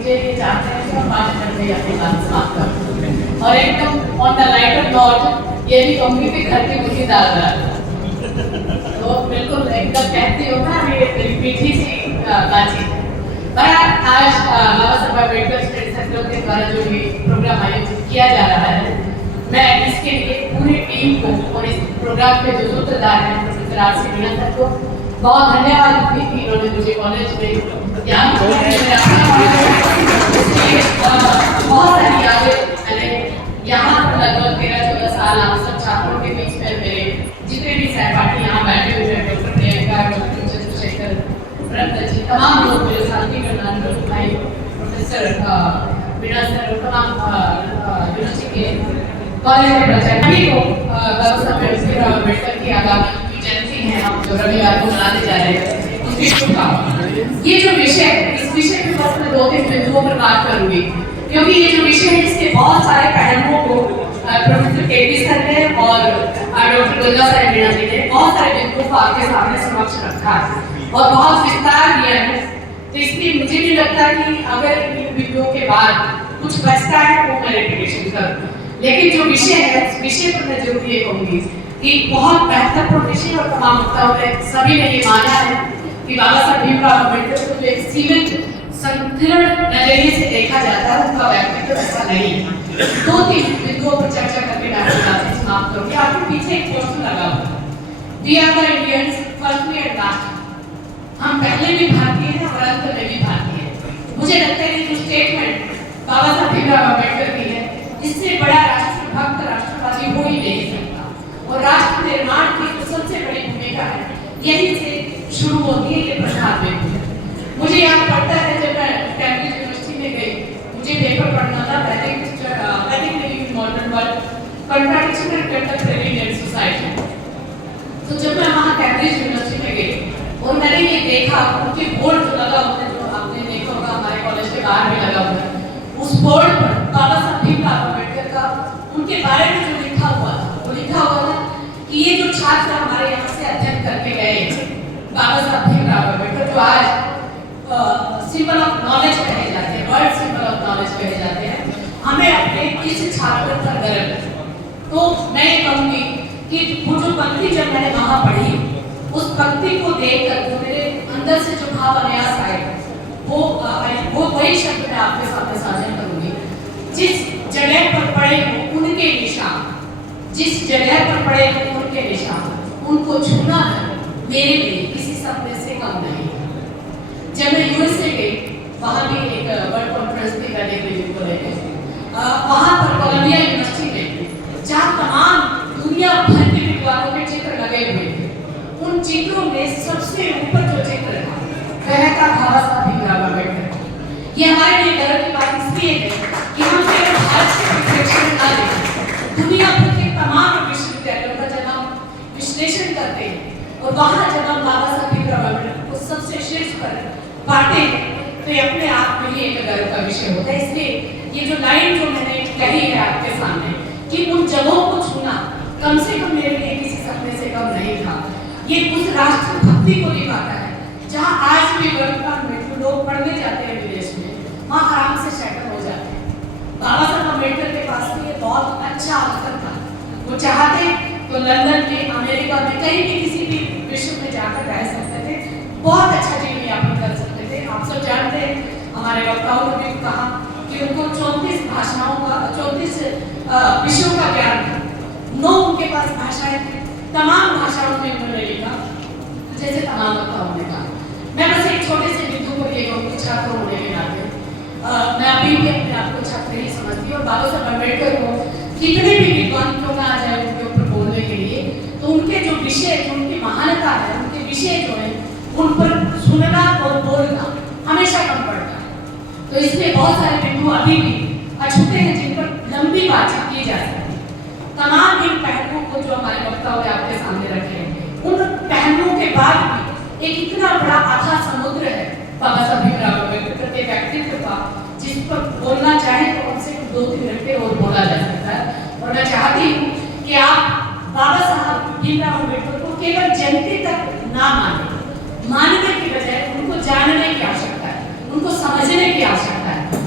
मुझे ये चाहते हैं कि हम 5 मिनट में अपनी बात समाप्त कर और एकदम ऑन द लाइटर नोट ये भी कहूँगी कि घर की मुर्गी दालदार तो बिल्कुल एकदम कहती हूँ ना मेरी मीठी सी बातचीत। पर आज बाबा साहब अम्बेडकर स्टडी सर्कल के द्वारा जो ये प्रोग्राम आयोजित किया जा रहा है, मैं इसके लिए पूरी टीम को और इस प्रोग्राम के जो सूत्रधार हैं प्रोफेसर आर.सी. मीणा सर को बहुत धन्यवाद दी कि इन्होंने मुझे कॉलेज में ज्ञान बहुत सारी यादें मैंने यहाँ लगभग 13-14 साल आप सब छात्रों के बीच में मेरे जितने भी सहपाठी यहाँ बैठे हुए हैं, डॉक्टर प्रियंका, डॉक्टर चंद्रशेखर, ब्रह्म जी, तमाम लोग मेरे साथी करनान भाई, प्रोफेसर मीणा सर और तमाम यूनिवर्सिटी के कॉलेज के प्राचार्य को बाबा साहब अम्बेडकर की आगामी जयंती है हम जो रविवार को मनाने जा रहे हैं उसकी शुभकामनाएं। ये जो विषय है इस विषय पे बस मैं 2-3 बिंदुओं पर बात करूंगी क्योंकि ये जो विषय है इसके बहुत सारे पहलुओं को प्रोफेसर के.पी. सर ने और डॉक्टर गंगा साहब मीणा जी ने बहुत सारे बिंदुओं को आपके सामने समक्ष रखा है और बहुत विस्तार दिया है। तो इसलिए मुझे भी लगता है कि अगर इन बिंदुओं के बाद कुछ बचता है वो मैं रिपीटेशन करूँ, लेकिन जो विषय है उस विषय पर मैं जरूर ये कहूंगी कि बहुत महत्वपूर्ण विषय और तमाम वक्ताओं ने सभी ने ये माना है कि बाबा साहब भीमराव अम्बेडकर को जो एक सीमित संकीर्ण नजरिए से देखा जाता है उनका व्यक्तित्व ऐसा नहीं है। 2-3 बिंदुओं पर चर्चा करके मैं अपनी बातें समाप्त करूंगी। आपके पीछे एक पोस्टर लगा हुआ है, we are the Indians first and last, हम पहले भी भारतीय हैं और अंत में भी भारतीय हैं। मुझे लगता है कि जो स्टेटमेंट बाबा साहब भीमराव अम्बेडकर की है इससे बड़ा राष्ट्रभक्त राष्ट्रवादी हो ही नहीं सकता और राष्ट्र निर्माण की जो सबसे बड़ी भूमिका है यही से शुरू होती है। ये प्रसाद में मुझे याद पड़ता है जब मैं कैम्ब्रिज यूनिवर्सिटी में गई, मुझे पेपर पढ़ना था वैदिक living modern world contradiction and contemporary Indian society. तो जब मैं वहाँ कैम्ब्रिज यूनिवर्सिटी में गई और मैंने ये देखा उनके बोर्ड जो लगा होता है, जो आपने देखा होगा हमारे कॉलेज के बाहर भी लगा हुआ है, उस बोर्ड पर बाबा साहब भीमराव अम्बेडकर का उनके बारे में जो लिखा हुआ था वो लिखा हुआ था कि ये जो छात्र हमारे यहाँ से अध्ययन करके गए बाबा साहब भीमराव अम्बेडकर जो आज सिंबल ऑफ नॉलेज कहे जाते हैं, वर्ल्ड सिंबल ऑफ नॉलेज कहे जाते हैं, हमें अपने इस छात्र पर गर्व है। तो मैं ये कहूँगी कि वो जो पंक्ति जब मैंने वहाँ पढ़ी उस पंक्ति को देखकर जो मेरे अंदर से जो भाव अनायास आए वो वही शब्द मैं आपके सामने साझा करूंगी। जिस जगह पर पड़े हो उनके निशान, जिस जगह पर पड़े हो उनके निशान, उनको छूना मेरे लिए किसी सपने से कम नहीं। जब मैं यूएसए गई वहाँ भी एक वर्ल्ड कॉन्फ्रेंस थी वैदिक को लेकर, वहाँ पर कोलंबिया यूनिवर्सिटी में जहाँ तमाम दुनिया भर के विद्वानों के चित्र लगे हुए थे, उन चित्रों में सबसे ऊपर जो चित्र था वह था बाबा साहब भीमराव अम्बेडकर। ये हमारे लिए गर्व की बात इसलिए है कि हम केवल भारत के प्रेक्षण ना दें, दुनिया भर के तमाम विश्वविद्यालयों का जब हम विश्लेषण करते हैं और वहाँ जब हम बाबा साहब भीमराव अम्बेडकर को सबसे शीर्ष पर बांटे तो ये अपने आप में ही एक गर्व का विषय होता है। इसलिए ये जो लाइन जो मैंने कही है आपके सामने कि उन जगहों को छूना कम से कम मेरे लिए किसी सपने से कम नहीं था, ये उस राष्ट्रभक्ति को दिखाता है जहाँ आज भी वर्तमान में जो लोग पढ़ने जाते हैं विदेश में वहाँ आराम से सेटल हो जाते हैं। बाबा साहब अम्बेडकर के पास भी ये बहुत अच्छा अवसर था, वो चाहते तो लंदन में, अमेरिका में, कहीं भी किसी भी विश्व में जाकर रह सकते थे, बहुत अच्छा जीवन यापन कर सकते थे। आप सब जानते हैं हमारे वक्ताओं ने भी कहा कि उनको 34 भाषाओं का 34 विषयों का ज्ञान था, 9 उनके पास भाषाएं थी, तमाम भाषाओं में उन्होंने लिखा जैसे तमाम वक्ताओं ने कहा। मैं बस एक छोटे से बिंदु पर ये कहूँगी छात्र होने के नाते मैं अभी भी अपने आप को छात्र ही समझती हूँ और बाबा साहब अम्बेडकर को कितने भी विद्वान क्यों ना आ जाए उनके ऊपर बोलने के लिए, तो उनके जो विषय, जो उनकी महानता है, उनके विषय जो है उन पर सुनना और बोलना हमेशा कम पड़ता है। तो इसलिए बहुत सारे बिंदु अभी भी अछूते हैं जिन पर लंबी बातचीत की जा सकती है। तमाम इन पहलुओं को जो हमारे वक्ताओं ने आपके सामने रखे हैं, उन पहलुओं के बाद भी एक इतना बड़ा अथाह समुद्र है बाबा साहब भीमराव अम्बेडकर के व्यक्तित्व का, जिस पर बोलना चाहे तो कम से कम 2-3 घंटे और बोला जा सकता है। और मैं चाहती हूँ कि आप बाबा साहब भीमराव अम्बेडकर को केवल जनते तक ना माने, मानने की बजाय उनको जानने की आवश्यकता है, उनको समझने की आवश्यकता है।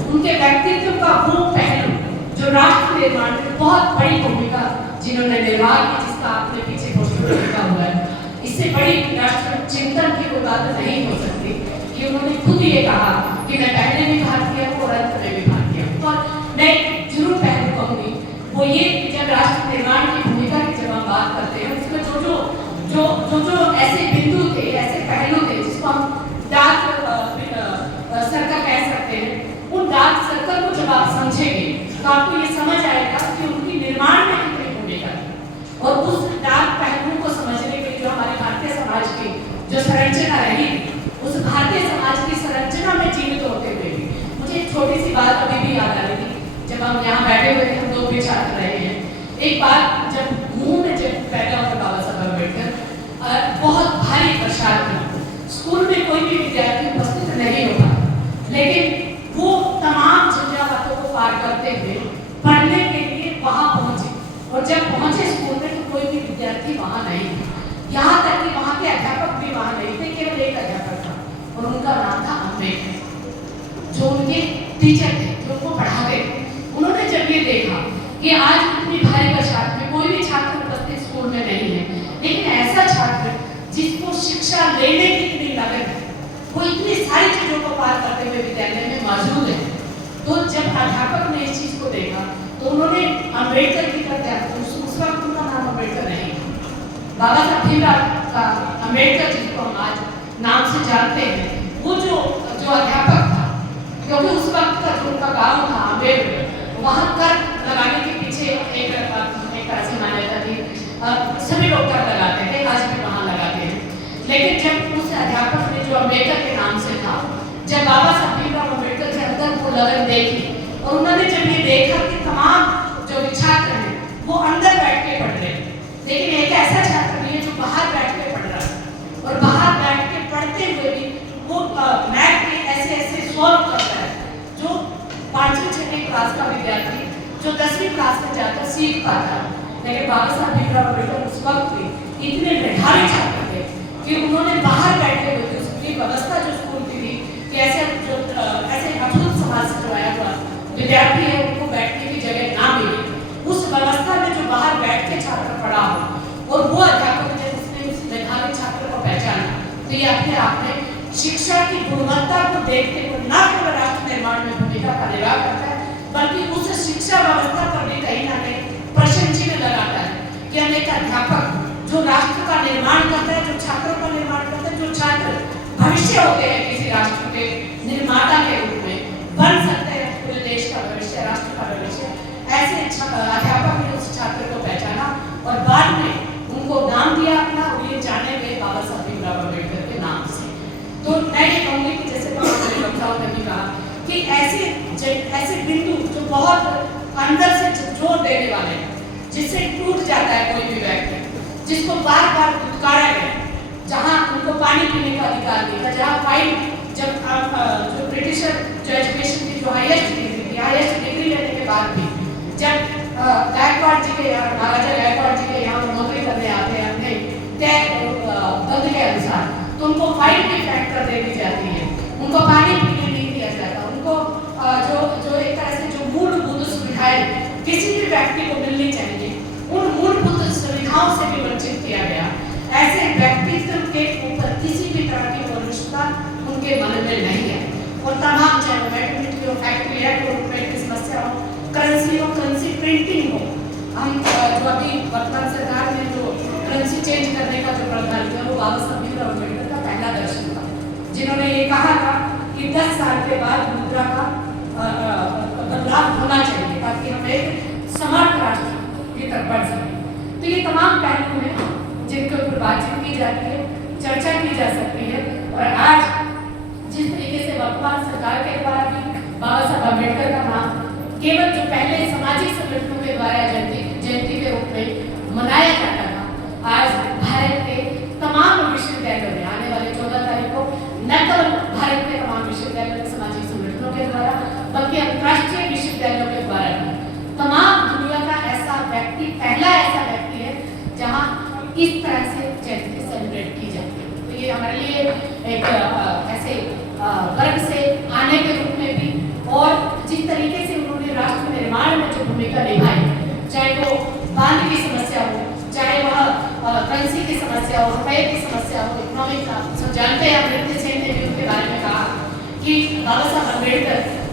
उनके व्यक्तित्व का वो पहलू जो राष्ट्र निर्माण में बहुत बड़ी भूमिका जिन्होंने निर्वाह की, जिसका आपने पीछे पोस्टर लिखा हुआ है, इससे बड़ी राष्ट्र चिंतन की कोई बात नहीं हो सकती कि उन्होंने खुद ये कहा कि मैं पहले भी भारतीय हूँ और अंत में भी भारतीय हूँ। और मैं जरूर पहले कहूँगी वो ये कि जब राष्ट्र निर्माण की भूमिका की जब हम बात करते हैं उसमें जो ऐसे बिंदु थे, ऐसे पहलू थे जिसको हम डार्क सर्कल कह सकते हैं, उन डार्क सर्कल को जब आप समझेंगे तो आपको ये समझ आएगा कि उनकी निर्माण में कितनी भूमिका थी। और उस डार्क पहलू को समझने के लिए जो हमारे भारतीय समाज की जो संरचना रही, उस भारतीय समाज की संरचना में जीवित होते हुए भी मुझे एक छोटी सी बात अभी भी याद आ रही थी। जब हम यहाँ बैठे हुए थे, हम लोग भी छात्र रहे हैं, एक बात जब मुंह में जब पैदा होकर बाबा साहब अम्बेडकर बहुत भारी प्रसाद था, स्कूल में कोई भी विद्यार्थी उपस्थित नहीं होता, लेकिन वो तमाम झंझावातों को पार करते हुए पढ़ने के लिए वहां पहुंचे। और जब पहुंचे स्कूल में तो कोई भी विद्यार्थी वहां नहीं था, यहाँ तक कि वहां के अध्यापक भी वहां नहीं थे, केवल एक अध्यापक था और उनका नाम था अम्बेडकर, जो उनके टीचर थे, जो उनको पढ़ाते थे। उन्होंने जब ये देखा कि आज इतनी भारी बरसात में कोई भी छात्र उपस्थित स्कूल में नहीं है, लेकिन ऐसा छात्र जिसको शिक्षा लेने की इतनी लगन है, वो इतनी सारी चीजों को पार करते हुए विद्यालय में मौजूद है, तो जब अध्यापक ने इस चीज को देखा तो उन्होंने अम्बेडकर की तरफ, उस वक्त उनका नाम अम्बेडकर नहीं, बाबा साहब भीमराव का अम्बेडकर जिसको हम आज नाम से जानते हैं, वो जो अध्यापक था, क्योंकि उस वक्त का जो उनका गाँव था अम्बेडकर, वहाँ कर लगाने के पीछे एक ऐसी मान्यता थी, सभी लोग कर लगाते थे, आज भी वहाँ लगाते हैं। लेकिन जब उस अध्यापक ने जो अम्बेडकर के नाम से था, जब बाबा साहब भीमराव अम्बेडकर के अंदर वो लगन देखी और उन्होंने जब ये देखा कि तमाम जो छात्र हैं वो अंदर बैठ के पढ़ रहे हैं, लेकिन एक ऐसा छात्र भी है जो बाहर बैठ के पढ़ रहा है और बाहर बैठ के पढ़ते हुए भी वो मैथ के ऐसे सॉल्व करता है जो 5वीं 6वीं क्लास का विद्यार्थी जो 10वीं क्लास में जाकर सीख पाता है। लेकिन बाबा साहब भीमराव अम्बेडकर उस वक्त भी इतने मेधावी छात्र थे कि उन्होंने बाहर बैठे हुए उसकी व्यवस्था जो स्कूल की थी कि ऐसे अद्भुत समाज से जो आया हुआ विद्यार्थी है उनको बैठने की जगह ना मिली, उस व्यवस्था में जो बाहर बैठ के छात्र पढ़ा हो और वो अध्यापक जब उसने उस मेधावी छात्र को पहचाना तो ये अपने आप में शिक्षा की गुणवत्ता को देखते हुए न केवल राष्ट्र निर्माण में भूमिका का निर्वाह करता है, बल्कि उस शिक्षा व्यवस्था पर भी कहीं ना कहीं प्रश्न चिन्ह लगाता है कि हम एक अध्यापक जो राष्ट्र का निर्माण करता है, जो छात्रों का निर्माण करता है, जो छात्र भविष्य होते हैं किसी राष्ट्र के निर्माता के रूप में बन सकते हैं पूरे देश का भविष्य, राष्ट्र का भविष्य, ऐसे अध्यापक ने उस छात्र को पहचाना और बाद में उनको नाम दिया अपना, और ये जाने गए बाबा साहब भीमराव अम्बेडकर के नाम से। तो मैं ये कहूँगी कि जैसे वक्ताओं ने भी कहा कि ऐसे बिंदु जो बहुत अंदर से जोर देने वाले हैं, जिससे टूट जाता है कोई भी व्यक्ति, जिसको बार बार दुत्कारा गया, जहाँ उनको पानी पीने का अधिकार दिया, जहाँ फाइल जब जो ब्रिटिशर जो एजुकेशन की जो हाईएस्ट डिग्री थी, हाईएस्ट डिग्री लेने के बाद भी जब गायकवाड़ जी के यहाँ, महाराजा गायकवाड़ जी के यहाँ नौकरी करने आते हैं अपने तय बंद के अनुसार, तो उनको फाइल भी पैक कर देनी जाती है, उनको पानी पीने नहीं दिया जाता, उनको जो एक तरह से जो मूलभूत सुविधाएं किसी भी व्यक्ति को मिलनी चाहिए, उन मूलभूत सुविधाओं से भी वंचित किया गया। ऐसे व्यक्तित्व के ऊपर किसी भी तरह की मनुष्यता उनके मन में नहीं है और तमाम चाहे मैटरनिटी हो, फैक्ट्री एक्ट हो, की समस्या हो, करेंसी हो, करेंसी प्रिंटिंग हो, हम जो अभी वर्तमान सरकार ने जो करेंसी चेंज करने का जो प्रावधान किया वो बाबा साहब भीमराव अम्बेडकर का पहला दर्शन था, जिन्होंने ये कहा था कि 10 साल के बाद मुद्रा का बदलाव होना चाहिए ताकि हम एक समर्थ राष्ट्र की तरफ बढ़ सकें। तो ये तमाम पहलू हैं जिनके ऊपर बातचीत की जाती है, चर्चा की जा सकती है, और आज जिस तरीके से वर्तमान सरकार के द्वारा भी बाबा साहब अम्बेडकर का नाम केवल जो पहले सामाजिक संगठनों के द्वारा जयंती के रूप में मनाया जाता था, आज भारत के तमाम विश्वविद्यालयों में आने वाले 14 तारीख को न केवल भारत के तमाम विश्वविद्यालयों में सामाजिक संगठनों के द्वारा बल्कि अंतर्राष्ट्रीय विश्वविद्यालयों के द्वारा तमाम दुनिया का ऐसा व्यक्ति, पहला ऐसा व्यक्ति है जहाँ इस तरह से जयंती सेलिब्रेट की जाती है। तो ये हमारे लिए एक ऐसे वर्ग से आने के रूप में भी और जिस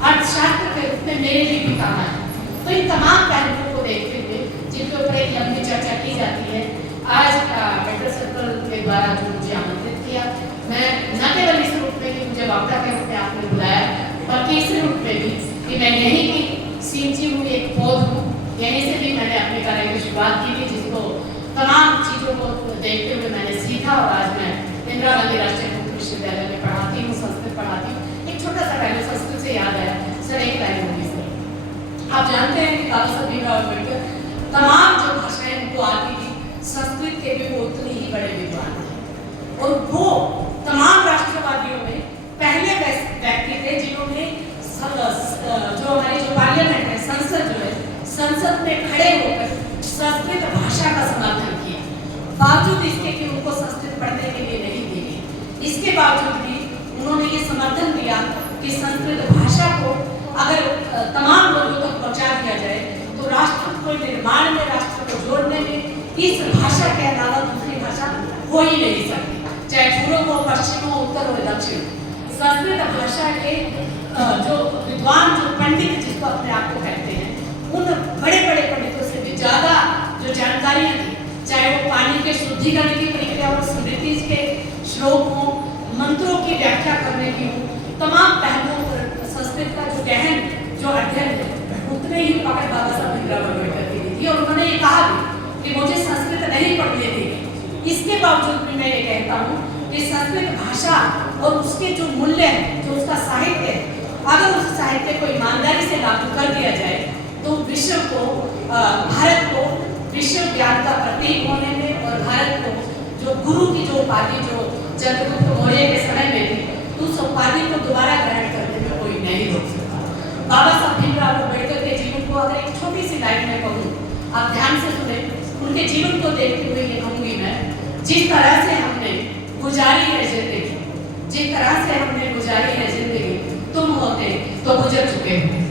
अर्थशास्त्र के रूप में मेरे लिए भी काम आए। तो इन तमाम पहलुओं को देखते हुए जिनके ऊपर एक लंबी चर्चा की जाती है, आज बेटर सर्कल के द्वारा जो मुझे आमंत्रित किया, मैं न केवल इस रूप में कि मुझे वक्ता के रूप में आपने बुलाया, बल्कि इस रूप में भी कि मैं यहीं की सींची हुई एक पौध हूँ। यहीं से भी मैंने अपने कार्य की शुरुआत की थी, जिसको तमाम चीज़ों को देखते हुए मैंने सीखा और आज मैं इंदिरा गांधी राष्ट्रीय संस्कृत विश्वविद्यालय में पढ़ाती हूँ, संस्कृत पढ़ाती हूँ। एक छोटा सा पहलू संस्कृत से याद आया सर, एक लाइन होगी सर। आप जानते हैं कि बाबा साहब भीमराव अम्बेडकर तमाम जो भाषाएं उनको आती थी, संस्कृत के भी वो उतने ही बड़े विद्वान थे और वो तमाम राष्ट्रवादियों में पहले व्यक्ति थे जिन्होंने जो हमारी जो पार्लियामेंट है, संसद जो है, संसद में खड़े होकर संस्कृत भाषा का समर्थन किया। बावजूद इसके कि उनको संस्कृत पढ़ने के लिए नहीं दी गई, इसके बावजूद भी उन्होंने ये समर्थन दिया कि संस्कृत भाषा को अगर तमाम लोगों तक पहुंचा दिया जाए तो राष्ट्र को निर्माण में, राष्ट्र को जोड़ने में इस भाषा के अलावा दूसरी भाषा हो ही नहीं सकती, चाहे पूर्व हो, पश्चिम हो, उत्तर हो, दक्षिण। संस्कृत भाषा के जो विद्वान, जो पंडित जिसको अपने आप को कहते हैं, उन बड़े बड़े पंडितों से भी ज़्यादा जो जानकारियाँ थी, चाहे वो पानी के शुद्धिकरण की प्रक्रिया हो, स्मृति के श्लोक हो, मंत्रों की व्याख्या करने की हो, तमाम पहलुओं पर संस्कृत का जो गहन जो अध्ययन है, उतने ही पकड़ बाबा साहब भीमराव अम्बेडकर की थी। और उन्होंने ये कहा भी कि मुझे संस्कृत नहीं पढ़ने देगी। इसके बावजूद भी मैं ये कहता हूँ कि संस्कृत भाषा और उसके जो मूल्य है, जो उसका साहित्य है, अगर उस साहित्य को ईमानदारी से लागू कर दिया जाए तो विश्व को, भारत को विश्व ज्ञान का प्रतीक होने में और भारत को जो गुरु की जो उपाधि जो चंद्रगुप्त मौर्य के समय में थी, उस उपाधि को दोबारा ग्रहण करने में कोई नहीं रोक सकता। बाबा साहब भीमराव अम्बेडकर के जीवन को अगर एक छोटी सी लाइन में कहूँ, आप ध्यान से सुने, उनके जीवन को देखते हुए ये कहूँगी मैं, जिस तरह से हमने गुजारी है जिंदगी, जिस तरह से हमने गुजारी है जिंदगी, तुम होते तो गुजर चुके हो।